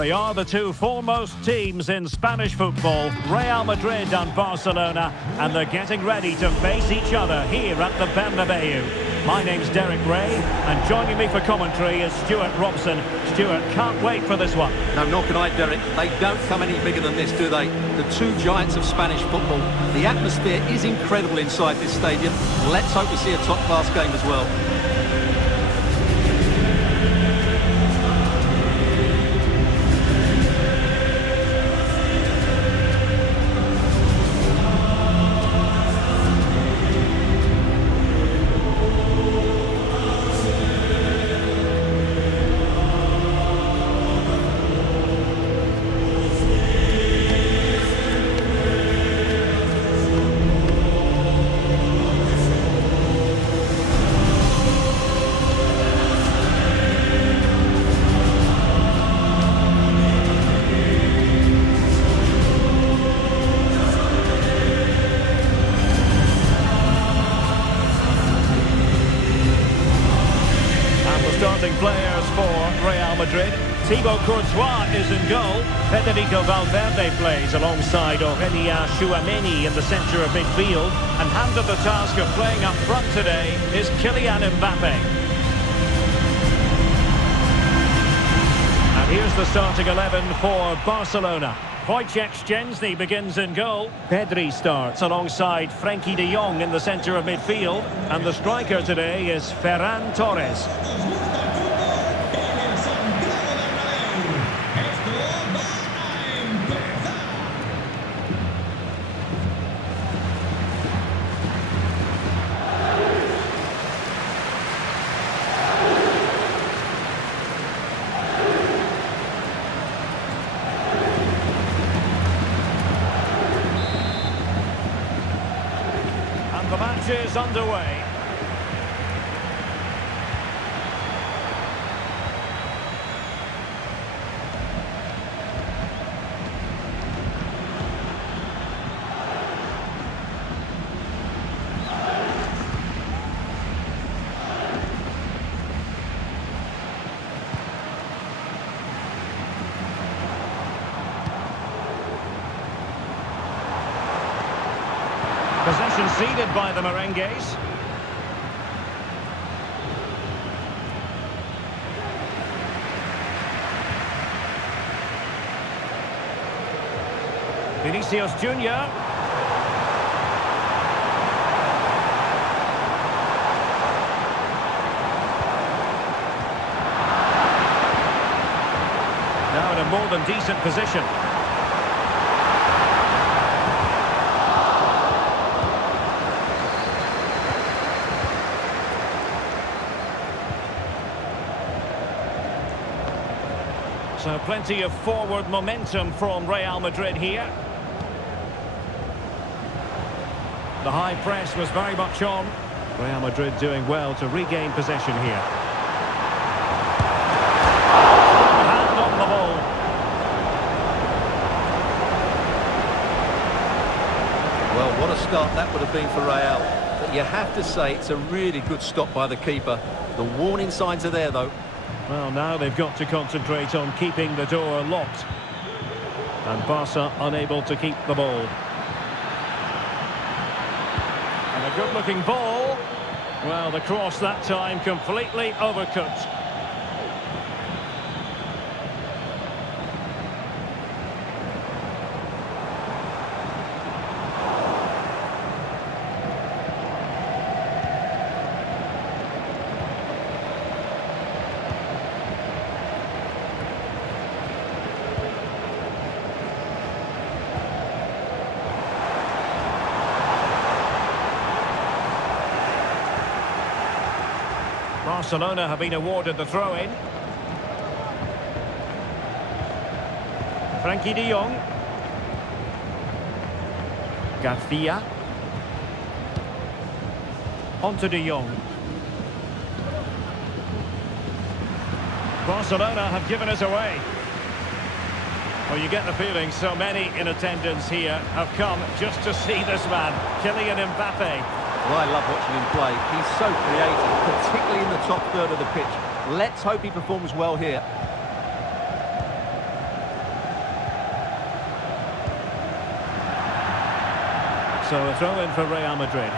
They are the two foremost teams in Spanish football, Real Madrid and Barcelona, and they're getting ready to face each other here at the Bernabeu. My name's Derek Ray, and joining me for commentary is Stuart Robson. Stuart, can't wait for this one. No, nor can I, Derek. They don't come any bigger than this, do they? The two giants of Spanish football. The atmosphere is incredible inside this stadium. Let's hope we see a top-class game as well. Starting players for Real Madrid. Thibaut Courtois is in goal. Federico Valverde plays alongside Aurélien Tchouameni in the centre of midfield. And handed the task of playing up front today is Kylian Mbappe. And here's the starting 11 for Barcelona. Wojciech Szczęsny begins in goal. Pedri starts alongside Frenkie de Jong in the centre of midfield. And the striker today is Ferran Torres. The match is underway. Possession ceded by the Merengues. Vinicius Junior. Now in a more than decent position. So plenty of forward momentum from Real Madrid here. The high press was very much on. Real Madrid doing well to regain possession here. Hand on the ball. Well, what a start that would have been for Real. But you have to say it's a really good stop by the keeper. The warning signs are there, though. Well, now they've got to concentrate on keeping the door locked. And Barca unable to keep the ball. And a good-looking ball. Well, the cross that time completely overcooked. Barcelona have been awarded the throw-in. Frenkie de Jong. Garcia. Onto de Jong. Barcelona have given us away. Well, you get the feeling so many in attendance here have come just to see this man, Kylian Mbappe. Well, I love watching him play. He's so creative, particularly in the top third of the pitch. Let's hope he performs well here. So a throw in for Real Madrid.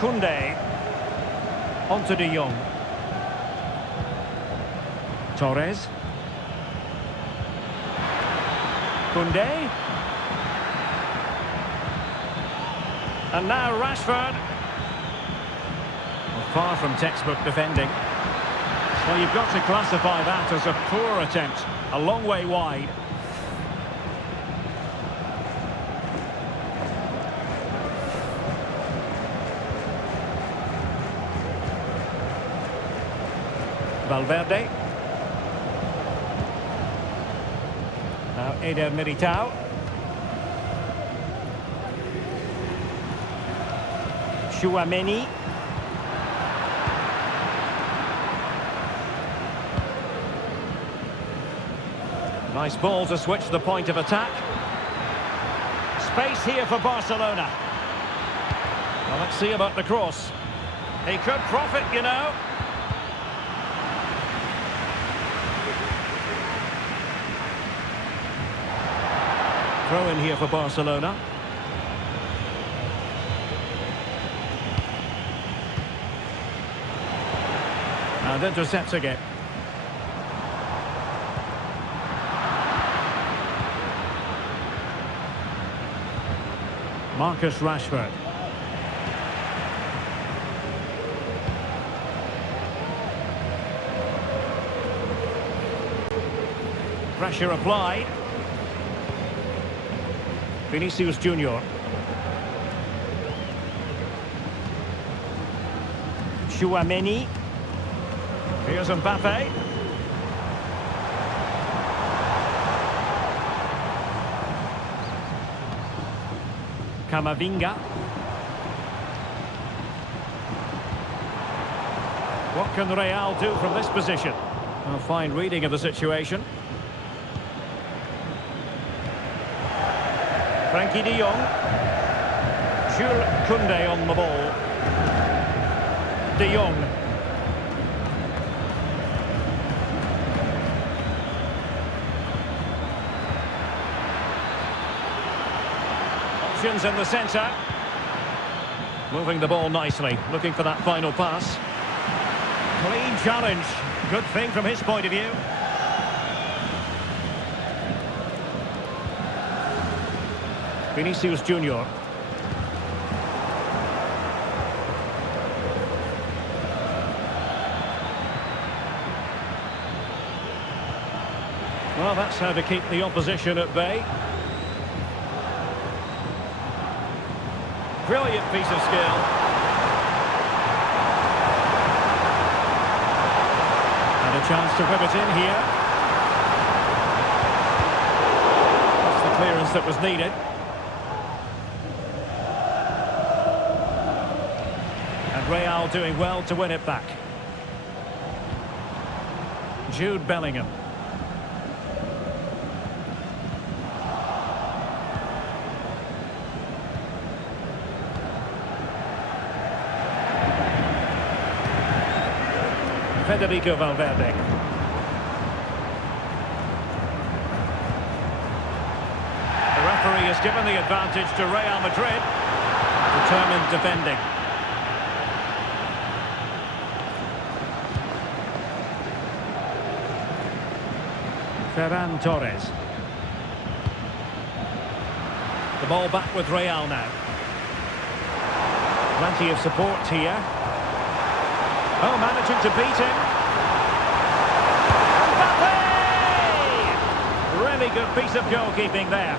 Koundé. Onto De Jong. Torres. Koundé. And now Rashford. Well, far from textbook defending. Well, you've got to classify that as a poor attempt. A long way wide. Valverde. Now Eder Militao. Tchouaméni. Nice ball to switch the point of attack. Space here for Barcelona. Well, let's see about the cross. He could profit, you know. Throw in here for Barcelona. And intercepts again. Marcus Rashford. Pressure applied. Vinicius Junior. Tchouaméni. Here's Mbappe. Camavinga. What can Real do from this position? A fine reading of the situation. Frankie de Jong. Jules Koundé on the ball. De Jong. Options in the centre. Moving the ball nicely, looking for that final pass. Clean challenge. Good thing from his point of view. Vinicius Junior. Well, that's how to keep the opposition at bay. Brilliant piece of skill. And a chance to whip it in here. That's the clearance that was needed. And Real doing well to win it back. Jude Bellingham. Federico Valverde. The referee has given the advantage to Real Madrid. Determined defending. Ferran Torres. The ball back with Real now. Plenty of support here. Oh, managing to beat him. Mbappe! Really good piece of goalkeeping there.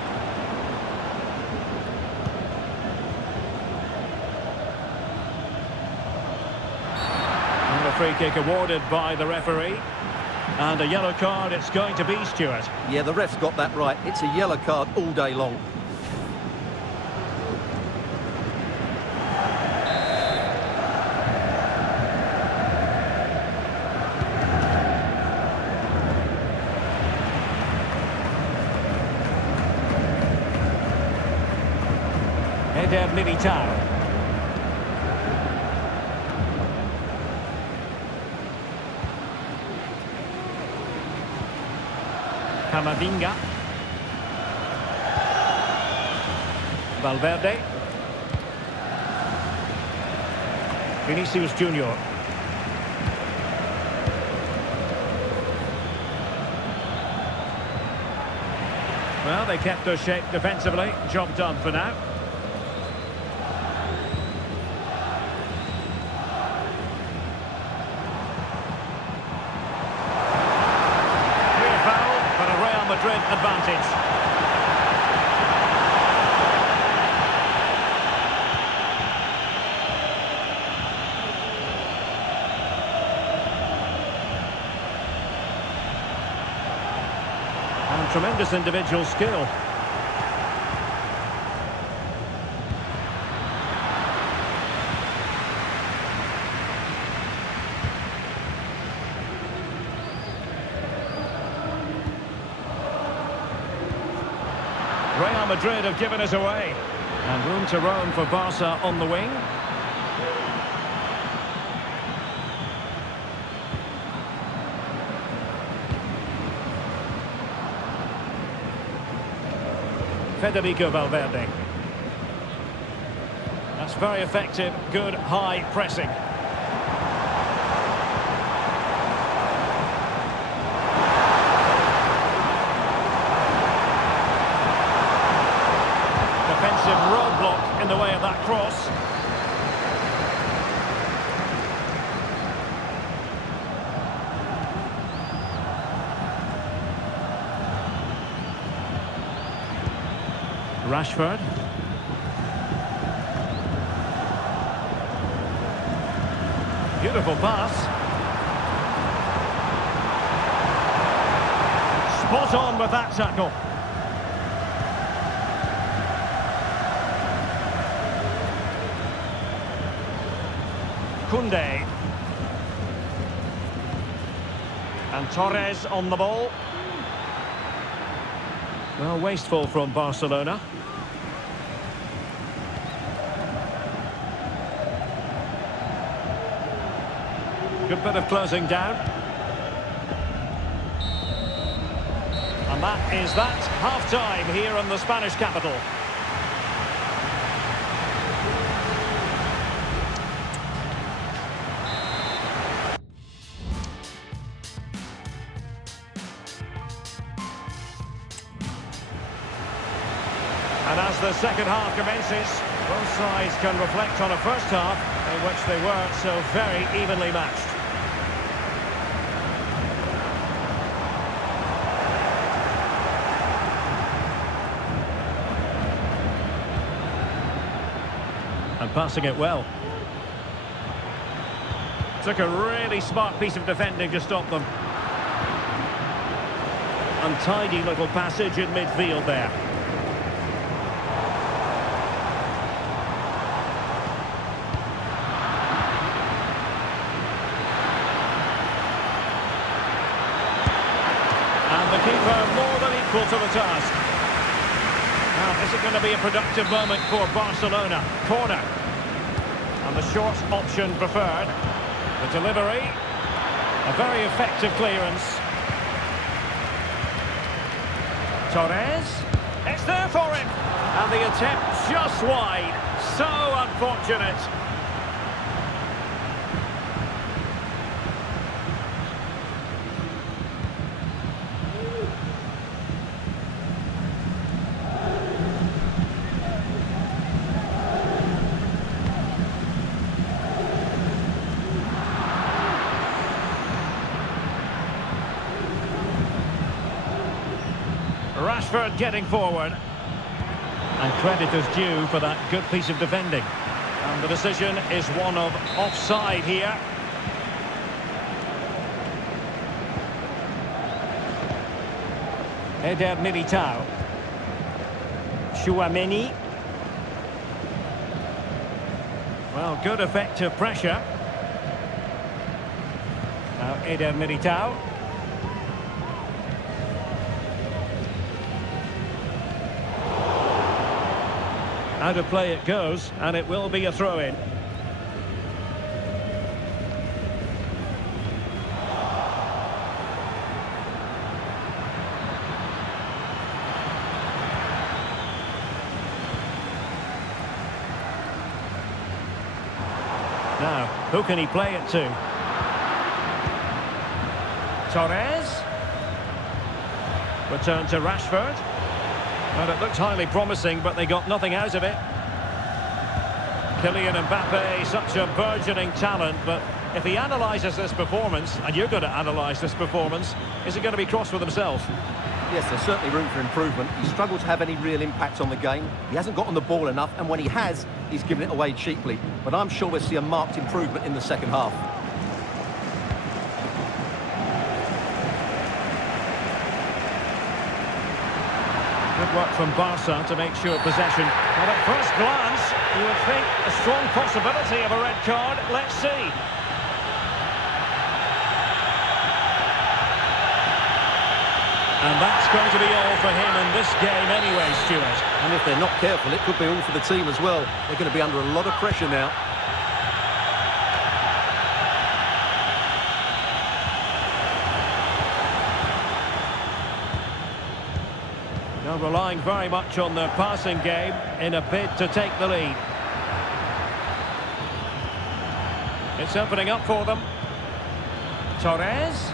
And a free kick awarded by the referee. And a yellow card it's going to be, Stuart. Yeah, the ref's got that right. It's a yellow card all day long. Eder Militao. Camavinga. Valverde. Vinicius Junior. Well, they kept their shape defensively. Job done for now. Clear foul, but a Real Madrid advantage. And tremendous individual skill. Real Madrid have given us away. And room to roam for Barca on the wing. Federico Valverde. That's very effective, good high pressing. Defensive roadblock in the way of that cross. Rashford. Beautiful pass. Spot on with that tackle. Koundé. And Torres on the ball. Well, wasteful from Barcelona. Good bit of closing down. And that is that. Half-time here in the Spanish capital. And as the second half commences, both sides can reflect on a first half in which they were so very evenly matched. And passing it well. Took a really smart piece of defending to stop them. Untidy little passage in midfield there. And the keeper more than equal to the task. Now, is it going to be a productive moment for Barcelona? Corner. And the short option preferred. The delivery. A very effective clearance. Torres. It's there for him. And the attempt just wide. So unfortunate. Rashford getting forward. And credit is due for that good piece of defending. And the decision is one of offside here. Eder Militao. Tchouaméni. Well, good effective pressure. Now Eder Militao. Out of play it goes, and it will be a throw-in. Who can he play it to? Torres. Return to Rashford. And it looked highly promising, but they got nothing out of it. Kylian Mbappe, such a burgeoning talent, but if he analyses this performance, and you're going to analyse this performance, is he going to be cross with himself? Yes, there's certainly room for improvement. He struggled to have any real impact on the game. He hasn't got on the ball enough, and when he has, he's given it away cheaply. But I'm sure we'll see a marked improvement in the second half. Good work from Barca to make sure possession. But at first glance, you would think a strong possibility of a red card. Let's see. And that's going to be all for him in this game anyway, Stuart. And if they're not careful, it could be all for the team as well. They're going to be under a lot of pressure now. Now relying very much on their passing game in a bid to take the lead. It's opening up for them. Torres.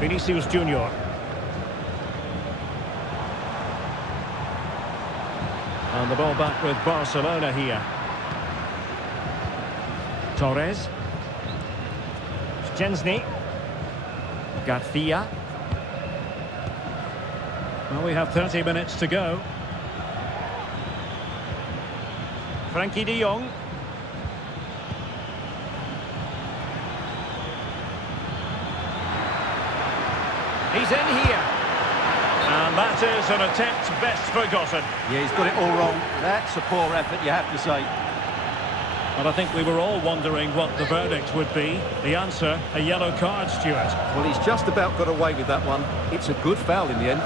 Vinicius Junior. And the ball back with Barcelona here. Torres. Szczęsny. Garcia. Well, we have 30 minutes to go. Frankie de Jong. He's in here. And that is an attempt best forgotten. Yeah, he's got it all wrong. That's a poor effort, you have to say. And I think we were all wondering what the verdict would be. The answer, a yellow card, Stuart. Well, he's just about got away with that one. It's a good foul in the end.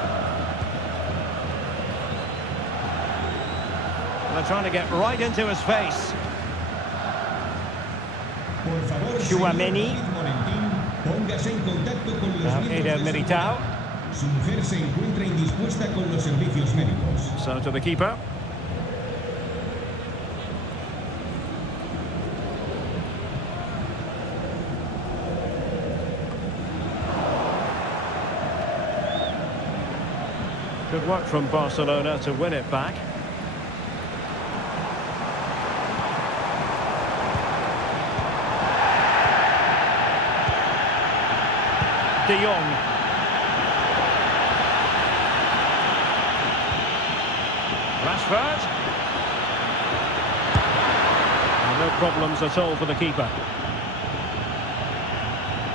They're trying to get right into his face. Tchouaméni. Eder Militao. Su mujer se encuentra indispuesta con los servicios médicos. So to the keeper. Good work from Barcelona to win it back. De Jong. Rashford. No problems at all for the keeper.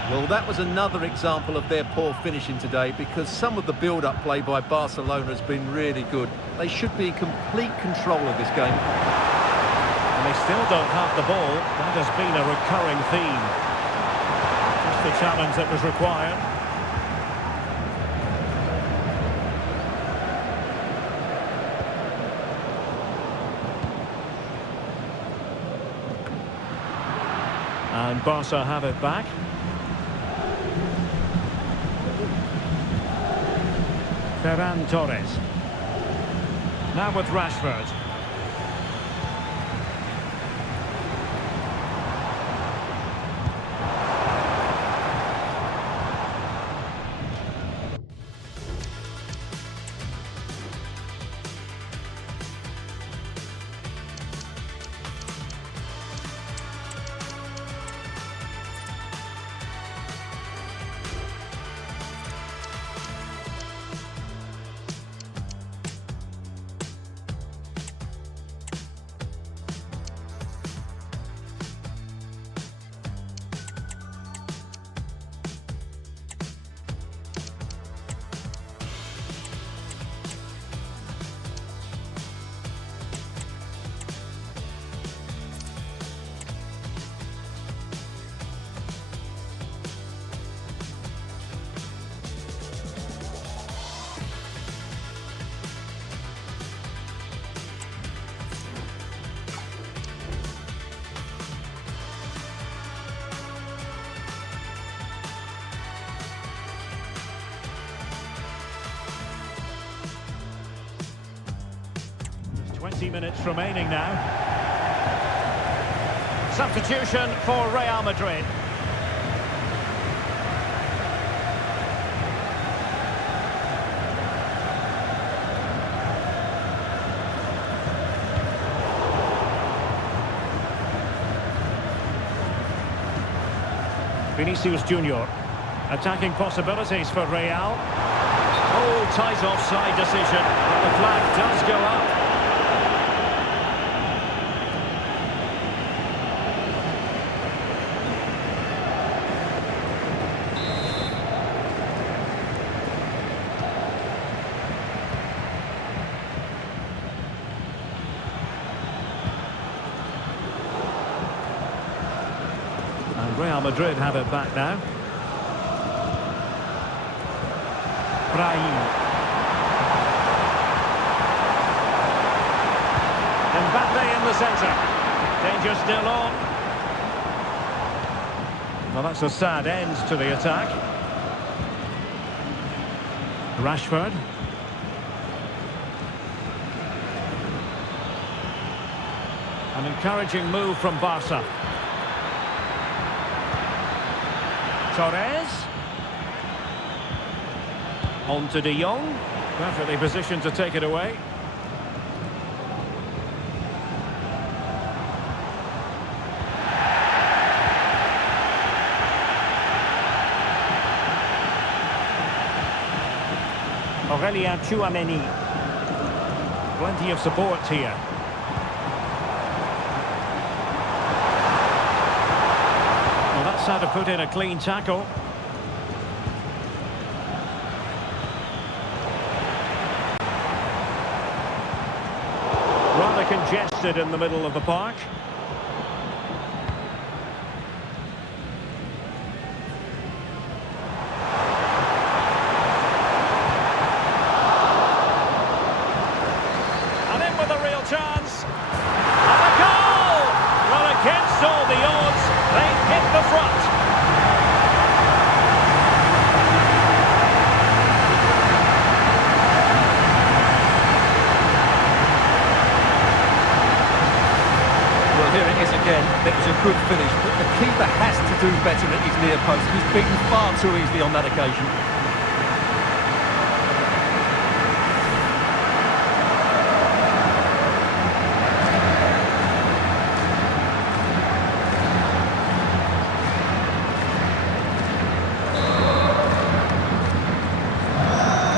Well, that was another example of their poor finishing today, because some of the build-up play by Barcelona has been really good. They should be in complete control of this game. And they still don't have the ball. That has been a recurring theme. Just the challenge that was required. And Barca have it back. Ferran Torres. Now with Rashford. 20 minutes remaining now. Substitution for Real Madrid. Vinicius Junior. Attacking possibilities for Real. Oh, tight offside decision. But the flag does go up. And Real Madrid have it back now. Brahim. Mbappe in the centre. Danger still on. Well, that's a sad end to the attack. Rashford. An encouraging move from Barca. Torres. On to De Jong. Perfectly positioned to take it away. Aurelien Tchouameni. Plenty of support here. Well, that's how to put in a clean tackle. Rather congested in the middle of the park. And in with a real chance. And a goal! Well, against all the odds, they hit the front. Here it is again. It was a good finish, but the keeper has to do better at his near post. He was beaten far too easily on that occasion.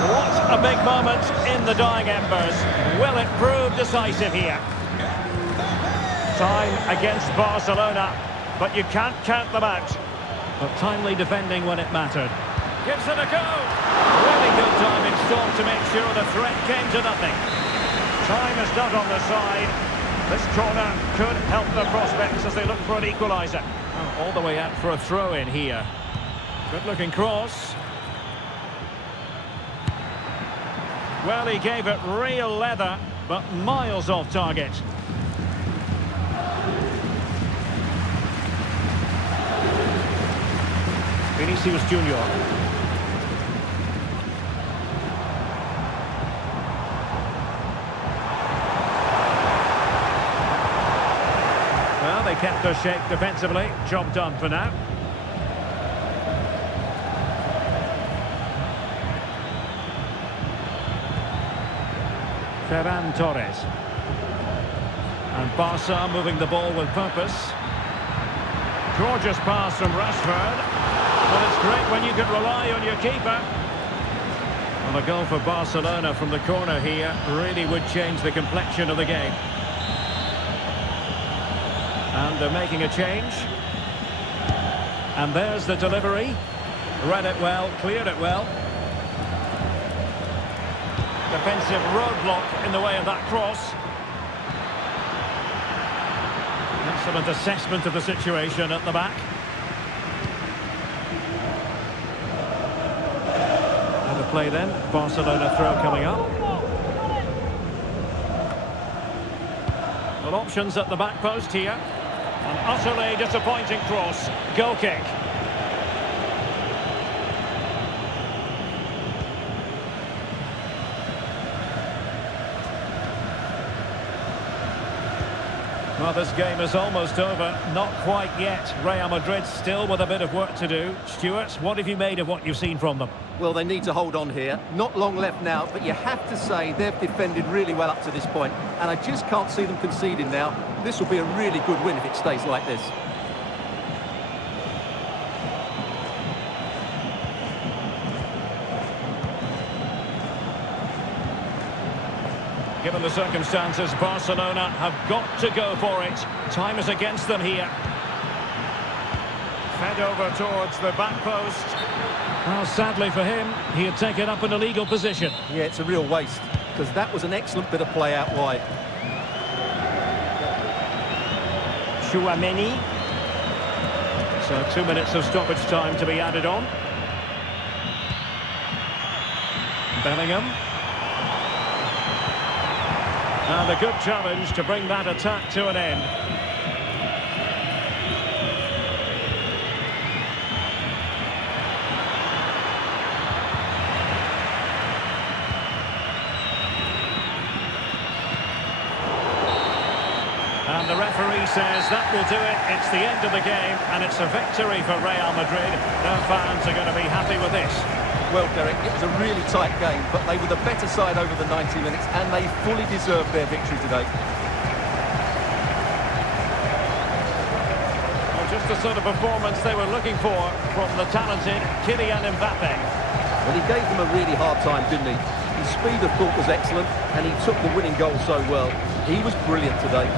What a big moment in the dying embers. Will it prove decisive here? Time against Barcelona, but you can't count them out. But timely defending when it mattered. Gives it a go. Really good time installed to make sure the threat came to nothing. Time is not on the side. This corner could help the prospects as they look for an equaliser. Oh, all the way out for a throw-in here. Good-looking cross. Well, he gave it real leather, but miles off target. Vinicius Junior. Well, they kept their shape defensively. Job done for now. Ferran Torres. And Barca moving the ball with purpose. Gorgeous pass from Rashford. Well, it's great when you can rely on your keeper. Well, a goal for Barcelona from the corner here really would change the complexion of the game. And they're making a change. And there's the delivery. Read it well, cleared it well. Defensive roadblock in the way of that cross. Excellent assessment of the situation at the back. Play then, Barcelona throw coming up. Well, options at the back post here. An utterly disappointing cross. Goal kick. Well, this game is almost over. Not quite yet. Real Madrid still with a bit of work to do. Stuart, what have you made of what you've seen from them? Well, they need to hold on here. Not long left now, but you have to say they've defended really well up to this point, and I just can't see them conceding now. This will be a really good win if it stays like this. Given the circumstances, Barcelona have got to go for it. Time is against them here. Fed over towards the back post. Well, sadly for him, he had taken up an illegal position. Yeah, it's a real waste, because that was an excellent bit of play out wide. Chouameni. So 2 minutes of stoppage time to be added on. Bellingham. And a good challenge to bring that attack to an end. And the referee says that will do it. It's the end of the game, and it's a victory for Real Madrid. Their fans are going to be happy with this. Well, Derek, it was a really tight game, but they were the better side over the 90 minutes, and they fully deserved their victory today. Well, just the sort of performance they were looking for from the talented Kylian Mbappe. Well, he gave them a really hard time, didn't he? His speed of thought was excellent, and he took the winning goal so well. He was brilliant today.